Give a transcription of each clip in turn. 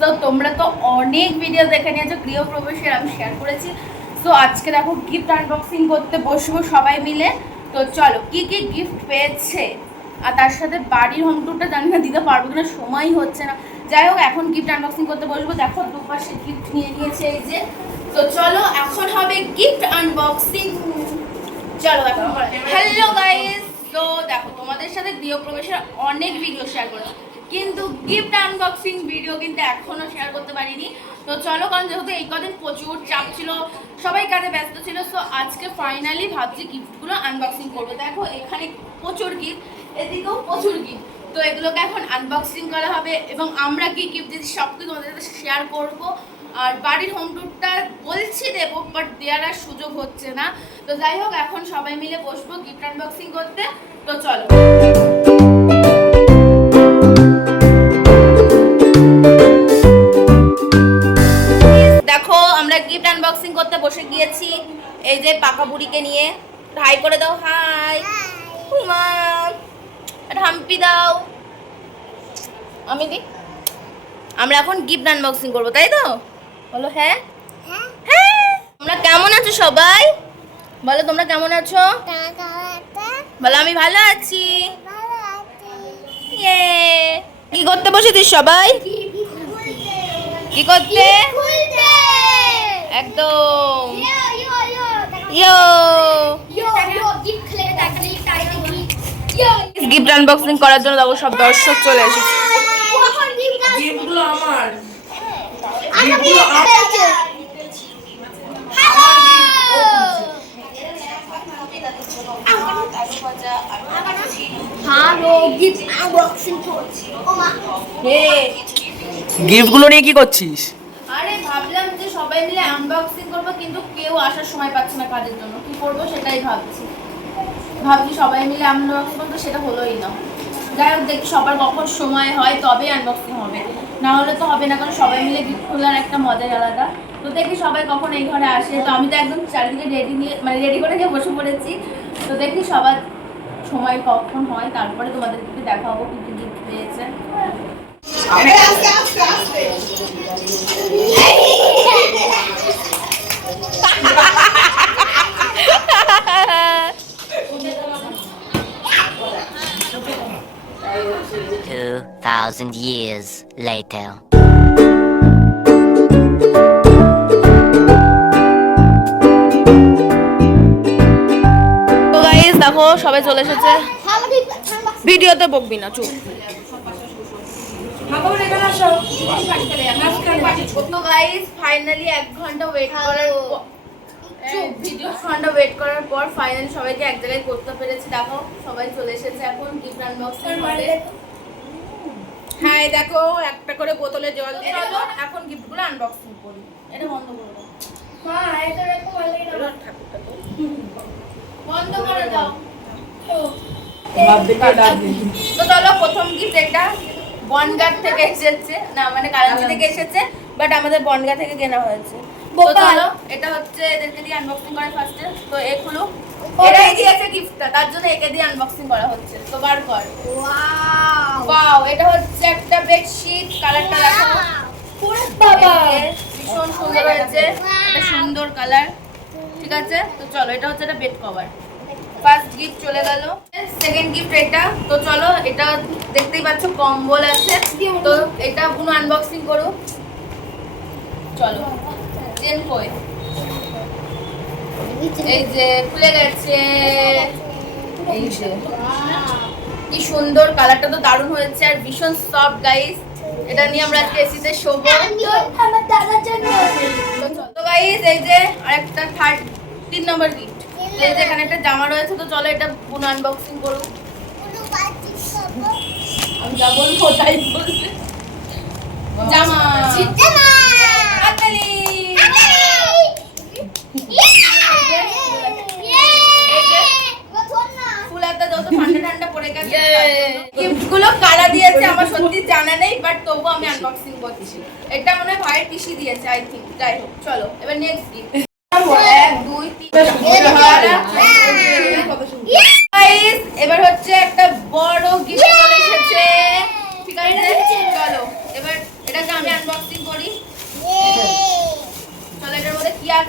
তো তোমরা তো অনেক ভিডিও দেখে নিয়েছো গৃহপ্রবেশের, আমি শেয়ার করেছি। তো আজকে দেখো গিফট আনবক্সিং করতে বসবো সবাই মিলে। তো চলো কি কি গিফট পেয়েছে আর তার সাথে বাড়ির হোম টুরটা জানি না দিতে পারবো কিনা, সময়ই হচ্ছে না। যাই হোক এখন গিফট আনবক্সিং করতে বসবো। দেখো দুপাশে গিফট নিয়ে নিয়েছে এই যে। তো চলো এখন হবে গিফট আনবক্সিং। চলো এখন হ্যালো গাইস। তো দেখো তোমাদের সাথে গৃহপ্রবেশের অনেক ভিডিও শেয়ার করেছি, কিন্তু গিফট আনবক্সিং ভিডিও কিন্তু এখনো শেয়ার করতে পারিনি। তো চলো, কারণ যেহেতু এই কদিন প্রচুর চাপ ছিল, সবাই কাজে ব্যস্ত ছিল। সো আজকে ফাইনালি ভাবছি গিফটগুলো আনবক্সিং করবো। দেখো এখানে প্রচুর গিফট, এদিকেও প্রচুর গিফট। তো এগুলোকে এখন আনবক্সিং করা হবে এবং আমরা কি গিফট দিচ্ছি সব কিছু তোমাদের সাথে শেয়ার করবো। আর বাড়ির হোম টুরটা বলছি দেবো, বাট দেওয়ার আর সুযোগ হচ্ছে না। তো যাই হোক এখন সবাই মিলে বসবো গিফট আনবক্সিং করতে। তো চলো দেখো আমরা গিফট আনবক্সিং করতে বসে গিয়েছি। এই যে পাকা বুড়িকে নিয়ে। হাই করে দাও, হাই। হাম্পি দাও, আমি দি। আমরা এখন গিফট আনবক্সিং করবো, তাই তো? বলো হ্যাঁ হ্যাঁ। তোমরা কেমন আছো সবাই? বলো তোমরা কেমন আছো? বলো আমি ভালো আছি। কি করতে বসেছিস সবাই? কি করতে? একদম গিফট আনবক্সিং করার জন্য দেখো সব দর্শক চলে এসেছে। গিফটগুলো আমার। গিফটগুলো নিয়ে কি করছিস? আরে ভাবলাম যে সবাই মিলে আনবক্সিং করবো, কিন্তু কেউ আসার সময় পাচ্ছে না কাজের জন্য। কি করবো সেটাই ভাবছি সবাই মিলে আনবক্সিং করবো, সেটা হলোই না। যাই হোক দেখি সবার কখন সময় হয় তবেই আনবক্সিং হবে, না হলে তো হবে না, কারণ সবাই মিলে গিফট খোলার একটা মজাই আলাদা। তো দেখি সবাই কখন এই ঘরে আসে। তো আমি তো একদম চারিদিকে রেডি করে নিয়ে বসে পড়েছি। তো দেখি সবার সময় কখন হয়, তারপরে তোমাদেরকে দেখাবো কি কি গিফট পেয়েছে। আস্তে আস্তে আস্তে 2,000 years later. তো গাইস দেখো সবাই চলে এসেছে। ভিডিওতে বকবি না, চুপ। তো গাইস ফাইনালি 1 ঘন্টা ওয়েট করার পর, চুপ, ভিডিও ঘন্টা ওয়েট করার পর ফাইনালি সবাইকে এক জায়গায় করতে পেরেছি। দেখো সবাই চলে এসেছে এখন গিফট আনবক্সিং করতে। হ্যাঁ দেখো একটা করে বোতলে জল দিয়ে চলো এখন গিফটগুলো আনবক্সিং করি। এটা বন্ধ করে দাও মা, এটা রেখো ভালো না, ঠাকুরটা তো বন্ধ করে দাও। তো চলো প্রথম গিফট এটা বনগাঁ থেকে এসেছে, না মানে কালাঞ্জি থেকে এসেছে, বাট আমাদের বনগাঁ থেকে কেনা হয়েছে। তো চলো এটা হচ্ছে এদেরকে দিয়ে আনবক্সিং করে ফার্স্টে। তো এ খুলো, এরাই দিয়েছে গিফটটা, তার জন্য একে দিয়ে আনবক্সিং করা হচ্ছে। তো বার কর। ওয়াও, এটা হচ্ছে একটা বেডশিট, কালারটা দেখো বাবা ভীষণ সুন্দর হয়েছে, এটা সুন্দর কালার। ঠিক আছে তো চলো এটা হচ্ছে একটা বেড কভার। ফার্স্ট গিফট চলে গেল। সেকেন্ড গিফট এটা। তো চলো এটা দেখতেই পাচ্ছ কম্বল আছে। তো এটা পুরো আনবক্সিং করো চলো। চেন কই, এই যে খুলে গেছে। এই যে কি সুন্দর, কালারটা তো দারুণ হয়েছে আর ভীষণ সফট গাইস। এটা নিয়ে আমরা আজকে এসিতে শোবো আমার দাদার জন্য। তো গাইস এই যে আরেকটা 3 নম্বর গিফট। এই যে এখানে একটা জামা রয়েছে। তো চলো এটা পুরো আনবক্সিং করব। আমি যা বলবো তাই বলবে। জামা হাততালি। ঠান্ডা পড়ে গেছে। গিফটগুলো কারা দিয়েছে আমার সত্যি জানা নেই, বাট তবুও আমি আনবক্সিং করছি। এটা মনে হয় ভাইয়ের পিসি দিয়েছে আই থিংক। যাই হোক চলো এবার নেক্সট গিফট। 1 2 3 এবার হচ্ছে একটা বড় গিফট চলে এসেছে। ঠিক আছে চলো এবার এটাকে আমি আনবক্সিং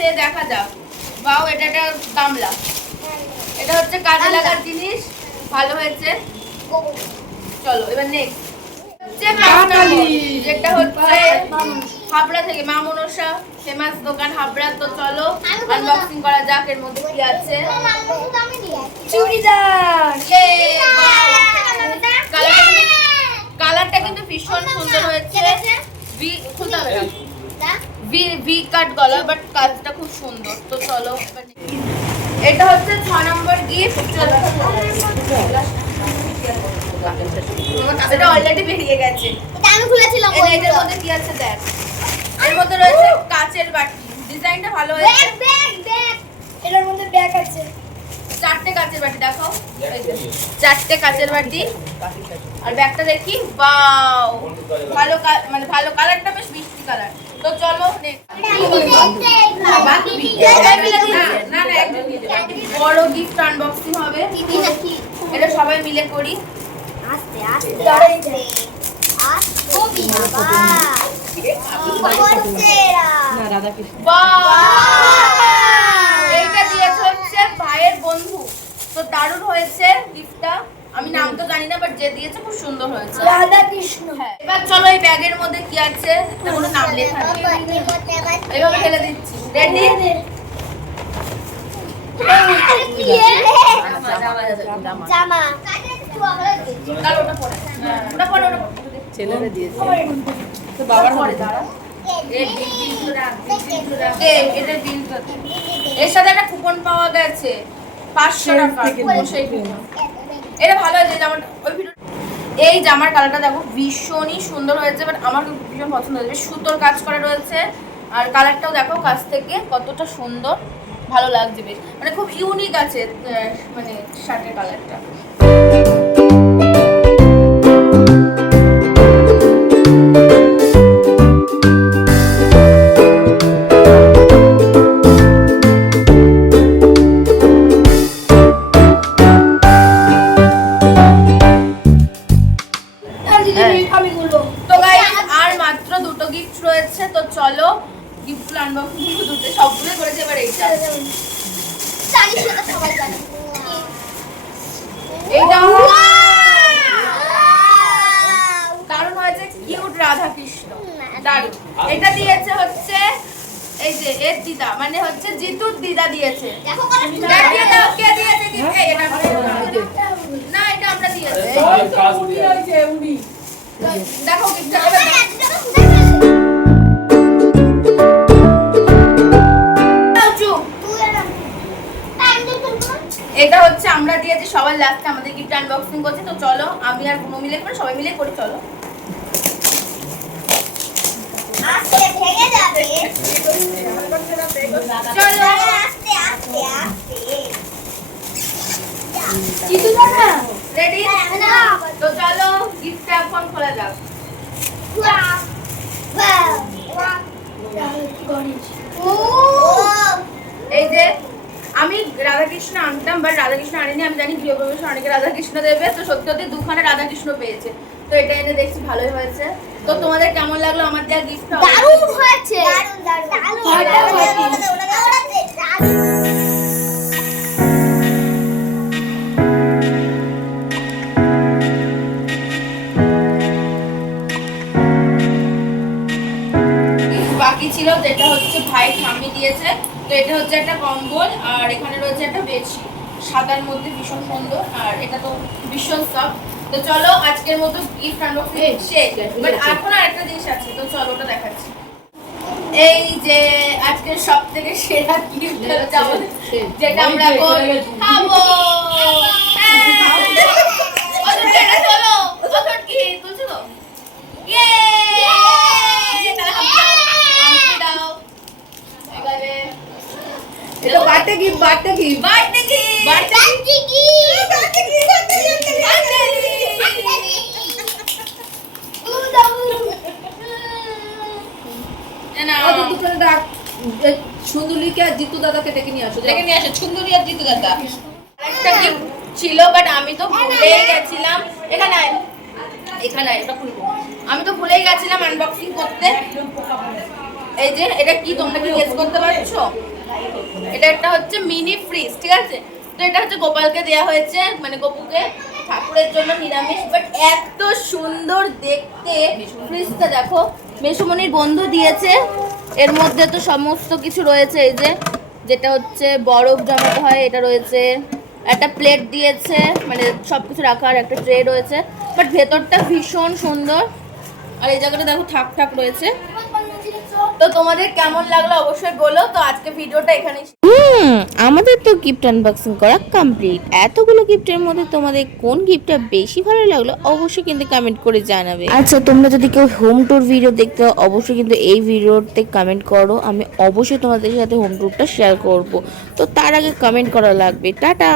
আছে দেখা যাক। বাও, এটা একটা গামলা, এটা হচ্ছে কাজে লাগার জিনিস, ভালো হয়েছে। চলো এবার নেক্সট যেটা হচ্ছে হাবড়া থেকে মা মনসা ফেমাস দোকান হাবড়া। তো চলো আনবক্সিং করা যাক, এর মধ্যে কি আছে। চুড়িদার, কালারটা কিন্তু ভীষণ সুন্দর হয়েছে। খুলতে হবে না, ভি কাট গলা, বাট কাজটা খুব সুন্দর। তো চলো, এটা হচ্ছে 6 নম্বর গিফট। এটা অলরেডি বেরিয়ে গেছে, এটা আমি খুলেছিলাম। এটার মধ্যে কি আছে দেখ। এর মধ্যে রয়েছে কাচের বাটি, ডিজাইনটা ভালো হয়েছে। ব্যাগ এটার মধ্যে ব্যাগ আছে। 4টে কাচের বাটি দেখাও, এই যে 4টে কাচের বাটি। আর ব্যাগটা দেখি, ওয়াও, ভালো মানে ভালো কালারটা, বেশ মিষ্টি কালার। তো চলো বড় গিফট আনবক্সিং হবে, এটা সবাই মিলে করি। এইটা দিয়েছে হচ্ছে ভাইয়ের বন্ধু, তো দারুণ হয়েছে গিফটটা। আমি নাম তো জানি না, বাট যে দিয়েছে খুব সুন্দর হয়েছে। রাধা কৃষ্ণ। হ্যাঁ, এবার চলো এই ব্যাগের মধ্যে কি আছে, কোনো নাম লেখা নেই, এইভাবে ফেলে দিচ্ছি। রেডি? জামা। ওটা পরে, ওটা পরে, ওটা ছেলেরা দিয়েছে তো বাবার পরে দাঁড়া। এর সাথে একটা কুপন পাওয়া গেছে 500 টাকা। সেই কুপন এটা ভালো হয়েছে। জামাটা ওই ভিডিও, এই জামার কালারটা দেখো ভীষণই সুন্দর হয়েছে, বাট আমার ভীষণ পছন্দ হয়েছে। সুতোর কাজ করা রয়েছে, আর কালারটাও দেখো কাছ থেকে কতটা সুন্দর, ভালো লাগছে বেশ, মানে খুব ইউনিক আছে মানে শার্টের কালারটা। তো গাইস আর মাত্র 2টো গিফট রয়েছে, তো চলো গিফট আনবক্সিং দুটো সবগুলো করেছে। এবার এইটা এইটা দারুণ হয়েছে, কিউট রাধা কৃষ্ণ, দারুণ। এটা দিয়েছে হচ্ছে এই যে এর দিদা, মানে হচ্ছে জিতুর দিদা দিয়েছে। দেখিয়ে দাও কে দিয়েছে gift। এই এটা না, এটা আমরা দিয়েছি। দেখো গিফটটা, এটা হচ্ছে আমরা দিয়েছি সবার লাস্টে, আমাদের গিফট আনবক্সিং করছে। তো চলো আমি আর গুনো মিলে করে সবাই মিলে করি, চলো। রেডি? তো চলো গিফটটা এখন খোলা যাক। এই যে আমি রাধাকৃষ্ণ আনতাম, বাট রাধাকৃষ্ণ আনিনি। আমি জানি গৃহপ্রবেশে অনেকে রাধাকৃষ্ণ দেবে, তো সত্যি সত্যি 2খানা রাধাকৃষ্ণ পেয়েছে। তো এটা এনে দেখছি ভালোই হয়েছে। তো তোমাদের কেমন লাগলো আমার দেওয়া গিফট? দারুণ হয়েছে। বাকি ছিল যেটা হচ্ছে ভাই ঠাম্মি দিয়েছে। তো এটা হচ্ছে একটা কম্বল, আর এখানে রয়েছে একটা বেডশিট, সাদার মধ্যে ভীষণ সুন্দর, আর এটা তো ভীষণ সফট। তো চলো আজকের মতো গিফট আনবক্সিং শেষ, বাট এখন আর একটা জিনিস আছে, তো চলো ওটা দেখাচ্ছি। এই যে আজকের সবথেকে সেরা গিফট হচ্ছে আমাদের, যেটা আমরা খাবো। চলো ওজন কি তুলছো তো? ইয়ে এটা birthday gift, birthday gift, birthday gift, birthday সুন্দরীকে আর জিতু দাদাকে ডেকে নিয়ে আসো, দেখে নিয়ে আসো সুন্দরী আর জিতু দাদা। একটা গিফট ছিল, বাট আমি তো ভুলেই গেছিলাম। এখানে আয়, এখানে আয়, এটা খুলবো। আমি তো ভুলেই গেছিলাম আনবক্সিং করতে। এই যে এটা কি, তোমরা কি গেস করতে পারছো? এটা একটা হচ্ছে মিনি ফ্রিজ, ঠিক আছে? তো এটা হচ্ছে গোপালকে দেয়া হয়েছে, মানে গপুকে ঠাকুরের জন্য নিরামিষ, বাট এত সুন্দর দেখতে ফ্রিজটা দেখো। মেসুমনির বন্ধু দিয়েছে, এর মধ্যে তো সমস্ত কিছু রয়েছে। এই যে যেটা হচ্ছে বরফ জমাতে হয় এটা রয়েছে, একটা প্লেট দিয়েছে, মানে সব কিছু রাখার একটা ট্রে রয়েছে, বাট ভেতরটা ভীষণ সুন্দর। আর এই জায়গাটা দেখো থাক থাক রয়েছে। তো তোমাদের কেমন লাগলো অবশ্যই বলো। তো আজকে ভিডিওটা এখানেই আমাদের তো গিফট আনবক্সিং করা কমপ্লিট। এতগুলো গিফটের মধ্যে তোমাদের কোন গিফটটা বেশি ভালো লাগলো অবশ্যই কিন্তু কমেন্ট করে জানাবে। আচ্ছা, তোমরা যদি কেউ হোম ট্যুর ভিডিও দেখতে হয় অবশ্যই কিন্তু এই ভিডিওতে কমেন্ট করো, আমি অবশ্যই তোমাদের সাথে হোম ট্যুরটা শেয়ার করব। তো তার আগে কমেন্ট করা লাগবে। টাটা।